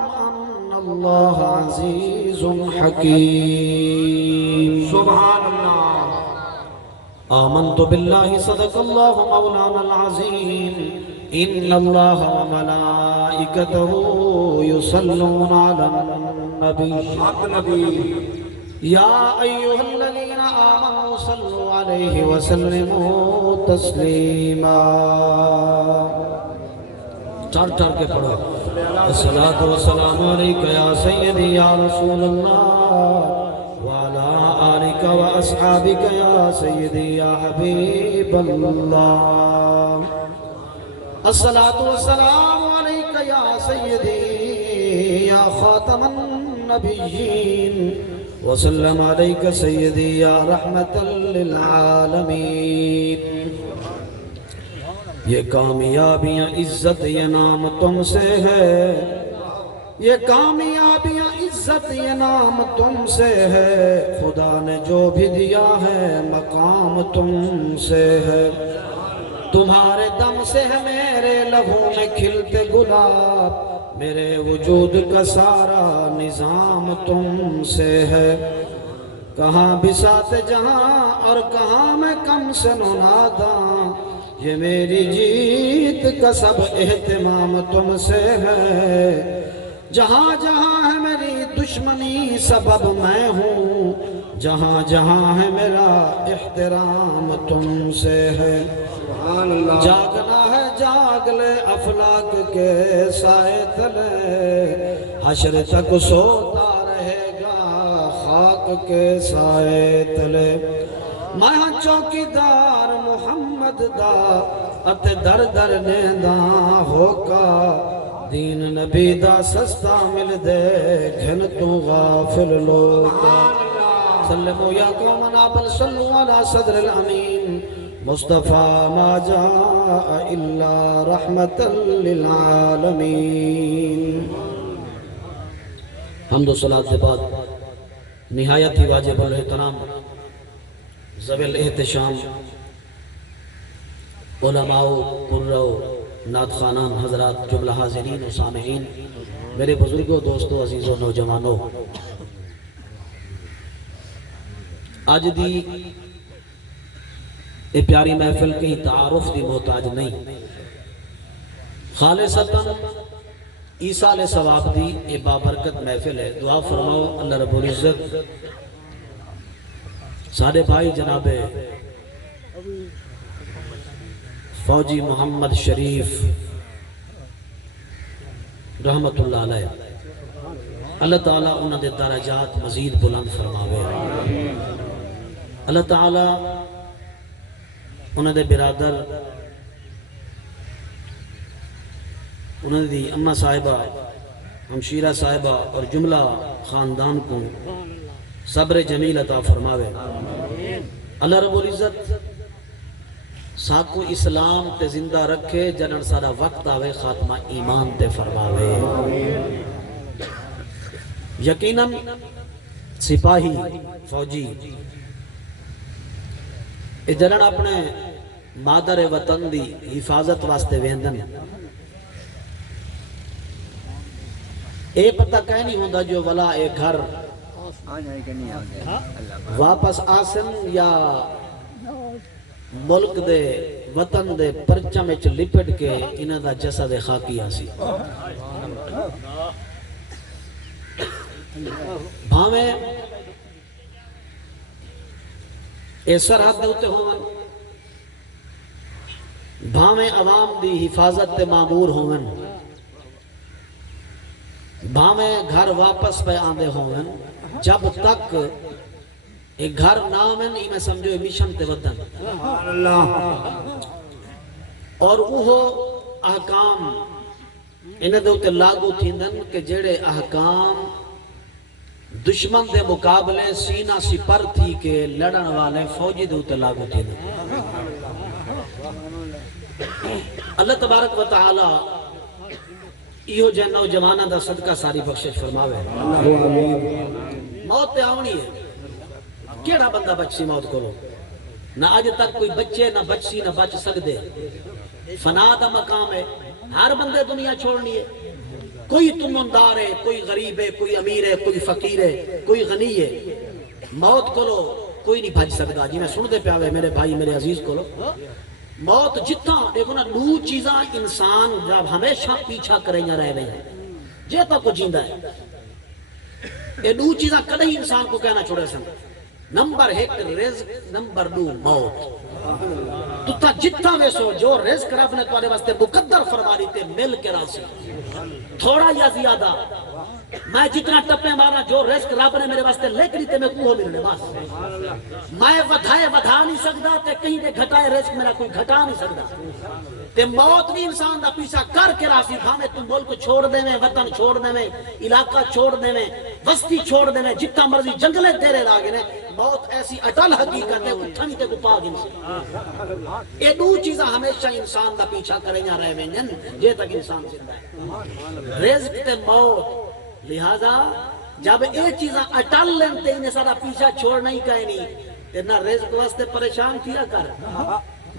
فاعلم ان اللہ عزیز حکیم. سبحان اللہ. آمنت باللہ صدق اللہ مولانا العظیم ان اللہ وملائکتہ یصلون علی النبی حق نبی. یا ایہا الذین آمنوا صلوا علیہ وسلموا تسلیما. چار چار کے پڑھو. الصلاۃ والسلام علیک یا سیدی یا رسول اللہ وعلی آلک واصحابک یا سیدی یا حبیب اللہ. الصلاۃ والسلام علیک یا سیدی یا خاتم النبیین وسلم علیک سیدی یا رحمت للعالمین. یہ کامیابیاں عزت یہ نام تم سے ہے، یہ کامیابیاں عزت یہ نام تم سے ہے، خدا نے جو بھی دیا ہے مقام تم سے ہے. تمہارے دم سے ہے میرے لبوں میں کھلتے گلاب، میرے وجود کا سارا نظام تم سے ہے. کہاں بساط جہاں اور کہاں میں کم سن و ناداں، یہ میری جیت کا سب اہتمام تم سے ہے. جہاں جہاں ہے میری دشمنی سبب میں ہوں، جہاں جہاں ہے میرا احترام تم سے ہے. جاگنا ہے جاگ لے افلاک کے سائے تلے، حشر تک سوتا رہے گا خاک کے سائے تلے. میں ہاں چوکیدار محمد دا اتے در در نینداں ہوکا، دین نبی دا سستا مل دے گھن تو غافل لوکا. سلموا یا قومنا بل صلوا علی صدر الامین مصطفیٰ ما جاء الا رحمتا للعالمین. حمد و صلاة کے بعد نہایت ہی واجب الاحترام ذوی الاحتشام علماء قرآن نعت خوانان حضرات جملہ حاضرین و سامعین، میرے بزرگوں دوستوں عزیزوں نوجوانوں، آج دی یہ پیاری محفل کہیں تعارف دی محتاج نہیں، خالصتاً عیسیٰ علیہ ثواب دی یہ بابرکت محفل ہے. دعا فرماؤ اللہ رب العزت سارے بھائی جناب فوجی محمد شریف رحمت اللہ علیہ، اللہ تعالیٰ انہوں نے درجات مزید بلند فرماوے. اللہ تعالیٰ انہوں نے برادر انہوں نے اماں صاحبہ ہمشیرہ صاحبہ اور جملہ خاندان کو صبر جمیل عطا فرماوے. اللہ رب العزت ساکو اسلام تے زندہ رکھے، جنن سارا وقت آوے خاتمہ ایمان تے فرماوے. یقیناً سپاہی فوجی جنن اپنے مادر وطن دی حفاظت واسطے ویندن، اے پتہ کہیں نہیں ہوندہ جو ولا اے گھر واپس آسن یا ملک دے وطن دے پرچم وچ لپٹ کے انہاں دا جسد خاکی آسی. بھاویں اے سرحد دے ہوتے ہون، بھاویں عوام دی حفاظت تے معمور ہون، بھاویں گھر واپس پہ آندے ہون، جب تک ایک گھر نامن ہی میں سمجھو مشن تے ودن. اور وہ احکام انہیں دے ہوتے لاگو تھیندن کہ جڑے احکام دشمن دے مقابلے سینہ سپر تھی کہ لڑن والے فوجی دے ہوتے لاگو تھیندن. اللہ تبارک و تعالی ایہو جن نوجواناں دا صدقہ ساری بخشش فرماوے. موت تے آونی ہے، کیڑا بندہ بچی موت کو لو نہ آج تک کوئی بچے نہ بچی نہ بچ سکدے. فنا دا مقام ہے، ہر بندے دنیا چھوڑنی ہے. کوئی تمندار ہے، کوئی غریب ہے، کوئی امیر ہے، کوئی فقیر ہے، کوئی غنی ہے، موت کو کوئی نہیں بھج سکتا. جی میں سن دے پیا میرے بھائی میرے عزیز کو موت جتنا دیکھو نا نو چیزاں انسان جب ہمیشہ پیچھا کریں گے رہ گئی جے تک جیندا ہے. یہ دو چیزاں کدے ہی انسان کو کہنا چھوڑے سن. نمبر 1 رزق، نمبر 2 موت. تو تا جتنا ویسو جو رزق رب نے تمہارے واسطے مقدر فرما دیتے مل کے راسی تھوڑا یا زیادہ میں جتنا ٹپے مارنا جو رزق رب نے میرے واسطے لکھ دیتے میں کو ملنے بس. میں ودھا نہیں سکتا تے کہیں دے گھٹائے رزق میرا کوئی گھٹا نہیں سکتا. تے موت بھی انسان دا پیچھا کر کے راسی بھاویں تم ملک چھوڑ دے میں، وطن چھوڑ دے میں، علاقہ چھوڑ دے میں، بستی چھوڑ دے میں، جتنا مرضی جنگلے تیرے لاگے نے. موت ایسی اٹل حقیقت ہے اٹھنی تے کو پاگ انسان. یہ دو چیزاں ہمیشہ انسان دا پیچھا کریں یا رہ میں جے تک انسان زندہ ہے، رزق تے موت. لہذا جب یہ چیزاں اٹل لیں تے انہیں سارا پیچھا چھوڑنا ہی کہیں نہیں. تے نہ رزق واسطے پریشان کیا کر،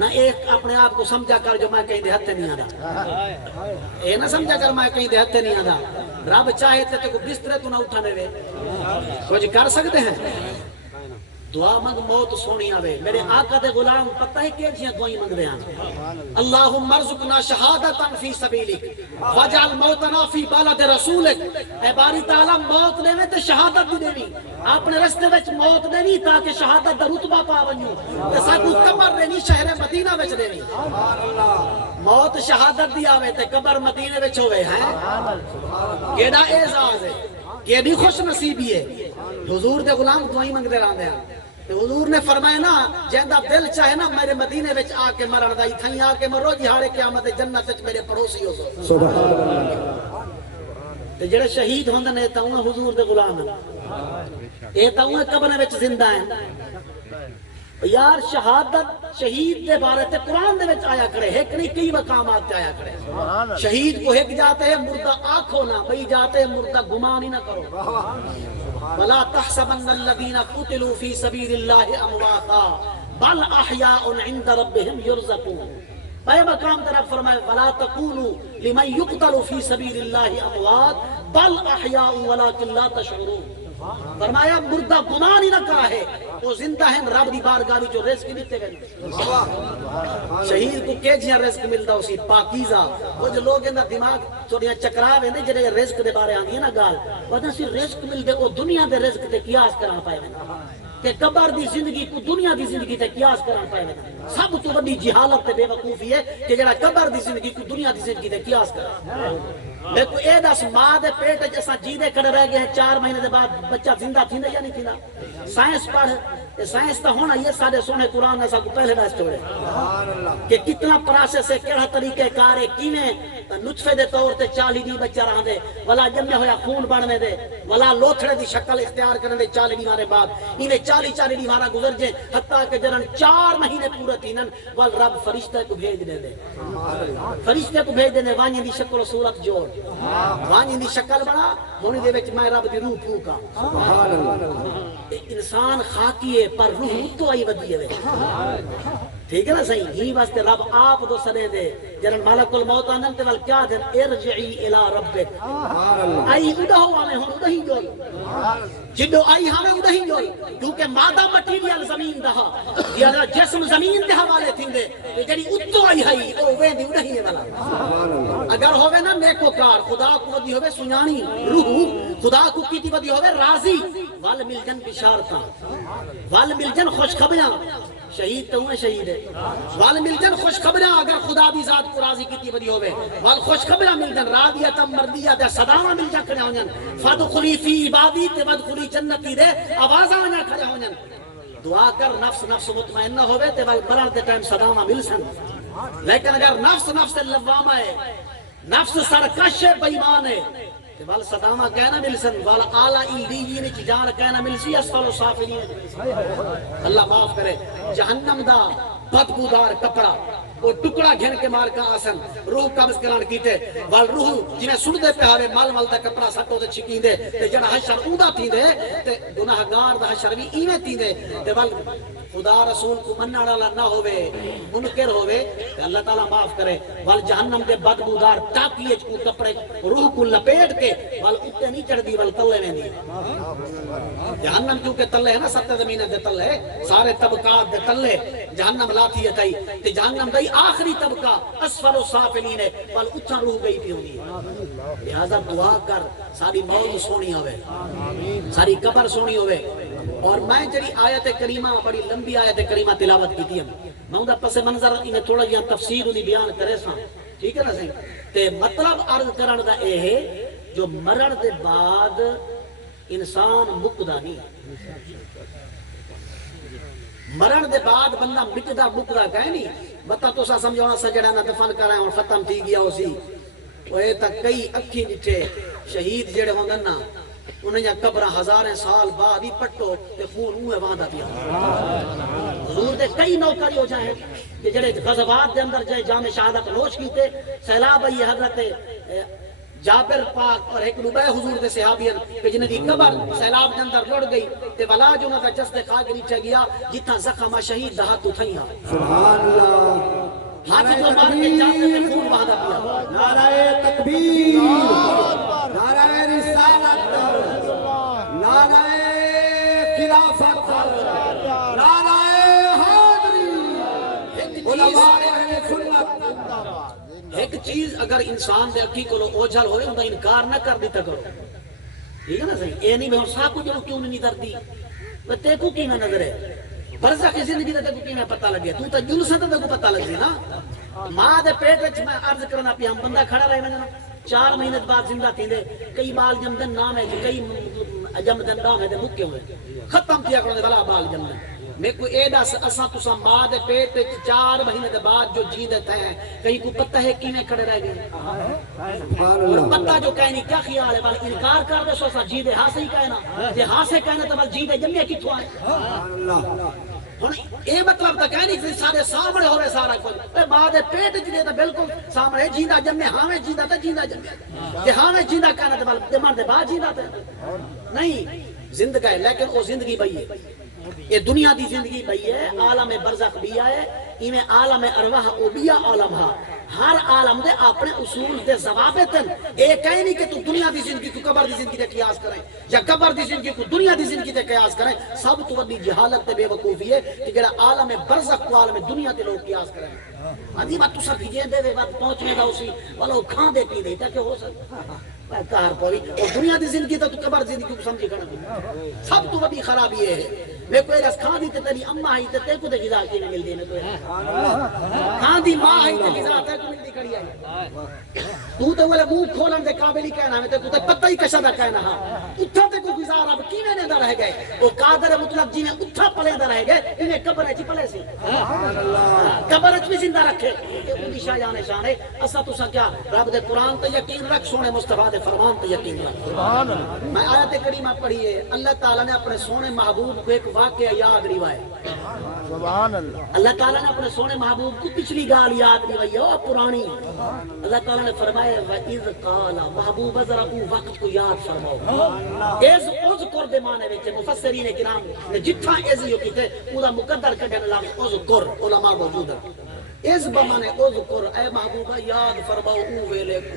نہ ایک اپنے آپ کو سمجھا کر جو میں کہیں دیہتے نہیں آدھا. اے نہ سمجھا کر میں کہیں دیہتے نہیں آدھا. رب چاہے تے کو بسترے تو نہ اٹھانے وے کچھ کر سکتے ہیں. دعا منگ موت سونی آوے. میرے آقا دے غلام پتہ ہے کہ جیاں دعائیں منگ دے ہیں. اللہم ارزقنا شہادتا فی سبیلک وجعل موتنا فی بالد رسولک. اے باری تعالیٰ موت دے میں تے شہادت بھی دے بھی اپنے رستے وچ موت دے نہیں تاکہ شہادت دا رتبہ پا ونجو تے ساکو قبر دے نہیں شہر مدینہ وچ دے نہیں. موت شہادت دی آوے تے قبر مدینے وچ ہوئے ہیں. کیڑا اعزاز ہے، کیڑی خوش نصیبی ہے. حضور دے غلام دعائیں منگ دے راندے ہیں. حضور نے فرمایا نا جہاں دل چاہے نا میرے مدینے وچ آ کے مرن دا اتھائی آ کے مرو جہاڑے قیامت جنت وچ میرے پڑوسی ہو. سبحان اللہ. تے جڑے شہید ہوندے نے تاں حضور دے غلام ہیں. اے تاں قبر وچ زندہ ہیں. یار شہادت شہید دے بارے تے قرآن دے وچ آیا کرے ایک نہیں کئی مقامات تے آیا کرے. شہید کو ایک جاتے ہیں مردہ آنکھو نہ بئی جاتے ہیں مردہ گمان ہی نہ کرو. وَلَا تَحْسَبَنَّ الَّذِينَ قُتِلُوا فِي سَبِيلِ اللَّهِ أَمْوَاتًا بَلْ أَحْيَاءٌ عِندَ رَبِّهِمْ يُرْزَقُونَ. بے مقام طرف فرمائے وَلَا تَقُولُوا لِمَنْ يُقْتَلُ فِي سَبِيلِ اللَّهِ أَمْوَاتًا بَلْ أَحْيَاءٌ وَلَكِنْ لَا تَشْعُرُونَ. فرمایا مردہ گمان ہی نہ کہا ہے وہ زندہ ہیں رب دی بارگاہ جو رزق دیتے گئے. شہید کو کہ جہاں رزق ملتا اسی پاکیزہ. وہ جو لوگ اندر دماغ تھوڑیاں چکراوے نے جڑے رزق دے بارے آندی ہے نا گال وجہ سے رزق مل دے وہ دنیا دے رزق تے قیاس کرنا پائے کہ قبر دی زندگی کو دنیا دی زندگی تے قیاس کرنا پائے. سب تو بڑی جہالت تے بے وقوفی ہے کہ جڑا قبر دی زندگی کو دنیا دی زندگی تے قیاس کرنا. لیکن اے دس ماں دے پیٹ جیسا جیدے کھڑے رہ گئے ہیں 4 مہینے دے بعد بچہ زندہ تھیندا یا نہیں تھیندا. سائنس پڑھ سائنس تا ہونا یہ سارے سونے قرآن نے سب کو پہلے دس چھوڑے کہ کتنا پروسیس ہے کیڑا طریقہ کار ہے کیویں نطفے دے طور تے 40 دی بچہ رہن دے ولا جمع ہویا خون بننے دے ولا لوتھڑے دی شکل اختیار کرنے دے 40 دیوارے بعد انہیں 40 دیوارہ گزر جے حتیٰ کہ جنن 4 مہینے پورے تینن وال رب فرشتے کو بھیج دے دے. فرشتے کو بھیج دے دے وانجی دی شکل و صورت جوڑ وانجی دی شکل بنا ہونی دے وچ میں رب دی روح پھوکا. انسان خاکی ہے پر روح تو آئی ودی ہے. ٹھیک ہے نا صحیح ہی واسطے رب آپ دو سنے دے جنن ملک الموت آنن تے ول کیا دن ارجعی الی ربک آئی اڈہو آنے ہون اڈہی جول جدو آئی ہمیں اڈہی جول کیونکہ مادہ مٹیریل زمین دہا یا جسم زمین دے حوالے تھیندے جڑی اتو آئی ہائی او ویندی اڈہی ہے والا. اگر ہوے نا نیکو کار خدا کو ودی ہوے سنانی روح خدا کو کیتی ودی ہوے راضی ول مل جن بشارتاں ول مل جن خوشخبریاں. شہید تو ہے شہید ہے وال مل جن خوشخبریاں اگر خدا دی ذات کو راضی کیتی ودی ہوے وال خوشخبریاں مل جن راضیہ مردیہ دے صداواں مل جا کھڑے ہو جن فادخلی فی عبادی تے ودخلی جنتی دے آوازاں نہ کھڑے ہو جن. دعا کر نفس نفس مطمئنہ ہوے تے وال مرن دے ٹائم صداواں مل سن. لیکن اگر نفس نفس لوامہ ہے نفس سرکش بے ایمان ہے وال صدامہ کہنا مل سن وال اعلیٰ علیین چ جان کہنا مل سی اسفل و سافلین. اللہ معاف کرے. جہنم دا بدبودار کپڑا وہ ٹکڑا گھن کے مار کا آسن روح قبض کران کیتے وال روح جنہیں سن دے پہارے مال مال دا کپڑا سٹو دے چھکین دے تے جڑا حشر اوندا تھی دے تے گناہگار دا حشر بھی ایویں تھی دے تے وال خدا رسول کو منع والا نہ ہوئے منکر ہوئے کہ اللہ تعالیٰ معاف کرے وال جہنم کے بدبودار ٹاکیے کو کپڑے روح کو لپیٹ کے وال اتے نہیں چڑھ دی وال تلے میں دی جہنم کیونکہ تلے ہے نا ست زمین دے تلے سارے طبقات دے تلے جہنم لاتی ہے تائی تے جہنم دائی آخری طبقہ اسفل و سافلین ہے وال اتھا روح گئی پی ہوگی لہذا دعا کر ساری موت سونی ہوئے ساری قبر سونی ہوئے اور میں جڑی آیت کریمہ بڑی لمبی آیت کریمہ تلاوت کی تھی میں اندھا پس منظر انہیں تھوڑا جہاں تفسیر انہیں بیان کرے ساں ٹھیک ہے نا صحیح تے مطلب عرض کرن دا اے ہے جو مرن دے بعد انسان مکدا نہیں مرن دے بعد بندہ مکدا کہے نہیں بتا تو سا سمجھونا سجڑا نہ دفن کرائیں اور ختم تھی گیا اسی وہ تک کئی اکھی نٹھے شہید جڑے ہوں نا انہیں یا قبرہ ہزاریں سال بعد ہی پٹو تے خون اوہ باندھا پیا حضور دے کئی نوکری ہو جائیں کہ جڑے غزوات دے اندر جائے جامع شہادت نوش کیتے سیلاب آئی حضرت جابر پاک اور ایک نبی حضور دے صحابین کہ جنہیں دی قبر سیلاب دے اندر لڑ گئی تے ولا جو نہ جس دے خاک نیچے گیا جتنا زخم شہید دہا تو تھئیاں سبحان اللہ ہاتھ جو مار کے جاتے تے خون باندھا پیا نعرہ تکبیر نعرہ رسالت نعرہ خلافت نعرہ حیدری علماء اہل سنت ایک چیز اگر انسان دے اکی کو اوجھل ہوئے ان کا انکار نہ کر دیتا کرو ٹھیک ہے نا صحیح اے نہیں میں سا کو جو کیوں نہیں دردی وہ تے کو کی نہ نظر ہے برزخ کی زندگی تے کو کی نہ پتہ لگے تو تے جلسہ تے کو پتہ لگ نا ماں دے پیٹ وچ میں عرض کرنا پیا ہم بندہ کھڑا رہے میں 4 مہینے بعد زندہ تھیندے کئی بال جمدن نام ہے کئی جمدن نام ہے تے مکے ہوئے ختم کیا کرو دے بلا بال جمدن میں کوئی ایڈا اساں تساں ماں دے پیٹ وچ 4 مہینے دے بعد جو جی دیتے ہیں کہیں کو پتہ ہے کیویں کھڑے رہ گئے اور پتہ جو کہیں نہیں کیا خیال ہے بل انکار کر دے سو اساں جی دے ہاں صحیح کہنا جے ہاں سے کہنا تے بل جی دے جمے کتھوں آئے سبحان اللہ ہن اے مطلب تا کہہ نہیں سارے سامنے ہوے سارا کچھ اے ماں دے پیٹ وچ دے تے بالکل سامنے جیندا جمے ہاں میں جیندا تے جیندا جمے جے ہاں میں جیندا کہنا تے بل دماغ دے بعد جیندا تے نہیں زندگی ہے لیکن وہ زندگی بئی ہے یہ دنیا دی زندگی بئی ہے عالم برزخ بھی ہے ایویں عالم ارواح او بھی عالم ہے ہر عالم دے اپنے اصول دے ضوابط ہیں ایک کہیں نہیں کہ تو دنیا دی زندگی کو قبر دی زندگی دے قیاس کریں یا قبر دی زندگی کو دنیا دی زندگی دے قیاس کریں سب تو بڑی جہالت تے بے وقوفی ہے کہ جڑا عالم برزخ کو عالم دنیا تے لوگ قیاس کریں ادھی بات تو سب بھیجے دے وقت پہنچنے دا اسی والا کھان دے پی دے تاکہ ہو سکتا کار پوری اور دنیا دی زندگی تو قبر زندگی کو سمجھی کرنا سب تو بڑی خرابی ہے میں کوئی رس کھان دی تے تیری اماں ہی تے تے کو دے غذا کی مل دی نہ کوئی کھان دی ماں ہی تے غذا تے کو مل دی کڑی ہے تو تے والے منہ کھولن دے قابل ہی کہنا ہے تے کو تے پتہ ہی کشا دا کہنا ہے اٹھا تے کو غذا رب کیویں نے دا رہ گئے او قادر مطلق جی نے اٹھا پلے دا رہ گئے انہیں قبر وچ پلے سی قبر وچ بھی زندہ رکھے ان دی شان ہے اسا تساں کیا رب دے قرآن تے یقین رکھ سونے مصطفی دے فرمان تے یقین رکھ سبحان اللہ میں آیت کریمہ پڑھی ہے اللہ تعالی نے اپنے سونے محبوب کو ایک واقعہ یاد روایا سبحان اللہ اللہ تعالیٰ نے اپنے سونے محبوب کو پچھلی گال یاد روائی ہے پرانی اللہ تعالیٰ نے فرمایا وَإِذْ قَالَ محبوب ذرا وقت کو یاد فرماؤ اذکر دے معنی وچ مفسرین کرام نے جتھا از یو کیتے اودا مقدر کڈن لفظ اذکر علماء موجود ہیں اس بمانے اذکر اے محبوبہ یاد فرماؤ او ویلے کو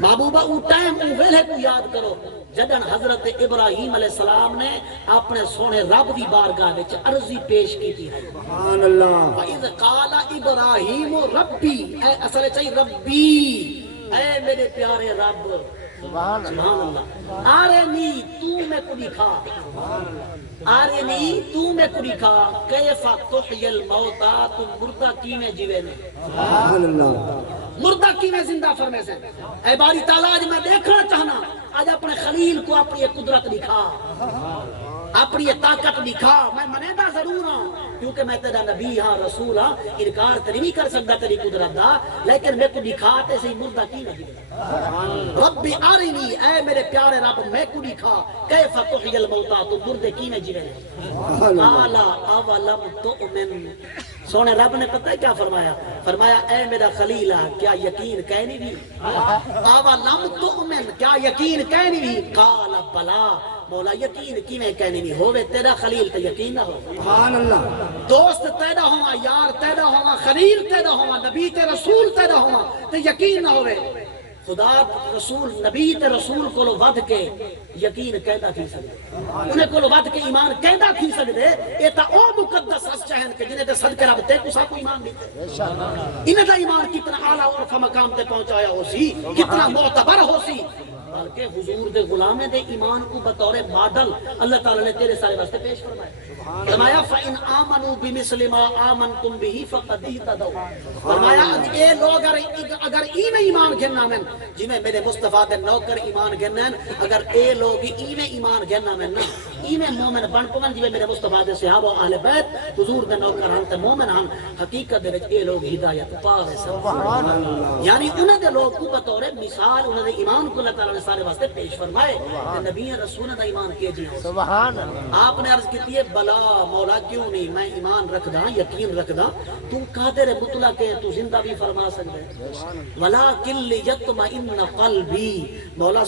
محبوبہ او ٹائم او ویلے کو یاد کرو جدن حضرت ابراہیم علیہ السلام نے اپنے سونے رب دی بارگاہ وچ عرضی پیش کی تھی سبحان اللہ وَإِذْ قَالَ إِبْرَاهِيمُ رَبِّي اے اصل چاہیے ربی اے میرے پیارے رب سبحان اللہ آرنی تو میں کو دکھا آرنی تو میں کو دکھا کیف تحیی الموتى تو مردہ کیویں جیوے نے سبحان اللہ مردہ کیویں زندہ فرمے سے اے باری تعالیٰ آج میں دیکھنا چاہنا آج اپنے خلیل کو اپنی قدرت دکھا اپنی طاقت دکھا میں منیدہ ضرور ہوں کیونکہ میں تیرا نبی ہاں رسول ہاں انکار تری نہیں کر سکتا تیری قدرت دا لیکن میں کو دکھاتے سے مردہ کی نہیں ربی آرینی اے میرے پیارے رب میں کو دکھا کیف تحیی الموتى تو مردے کی میں جیوے قال اولم تؤمن سونے رب نے پتہ ہے کیا فرمایا فرمایا اے میرا خلیلہ کیا یقین کہنی بھی اولم تؤمن کیا یقین کہنی بھی قال بلا مولا یقین کیویں کہنی نہیں ہووے تیرا خلیل تے یقین نہ ہو سبحان اللہ دوست تیرا ہوا یار تیرا ہوا خلیل تیرا ہوا نبی تے رسول تیرا ہوا تے یقین نہ ہووے خدا رسول نبی تے رسول کو ود کے یقین کہندا تھی سکدے انہیں کو ود کے ایمان کہندا تھی سکدے اے تا او مقدس اس چہن کے جنہیں تے صدقے رب تے کسا کو ایمان دیتے انہیں دا ایمان کتنا اعلیٰ اور مقام تے پہنچایا ہو سی کتنا معتبر ہو سی بلکہ حضور دے غلامے دے ایمان کو بطور ماڈل اللہ تعالیٰ نے تیرے سارے واسطے پیش فرمایا فرمایا فَإِنْ آمَنُوا بِمِثْلِ مَا آمَنْتُمْ بِهِ فَقَدْ اهْتَدَوْا فرمایا اے لوگ اگر ایویں ایمان گھننا میں جی میں میرے مصطفیٰ دے نوکر ایمان گھننا اگر اے لوگ ایویں ایمان گھننا میں ایویں مومن بن پون جی میرے مصطفیٰ دے صحابہ و اہل بیت حضور دے نوکر ہن تے مومن ہن حقیقت دے وچ اے لوگ ہدایت پاوے سبحان اللہ یعنی انہاں دے لوگ کو بطور مثال انہاں دے ایمان کو اللہ تعالیٰ نے سارے واسطے پیش فرمائے نبی رسول دا ایمان کیے جی سبحان اللہ آپ نے عرض کی ہے بلا مولا کیوں نہیں میں ایمان رکھ دا یقین رکھ دا تو قادر مطلق ہے تو زندہ بھی فرما سکتے ولیکن لیطمئن قلبی مولا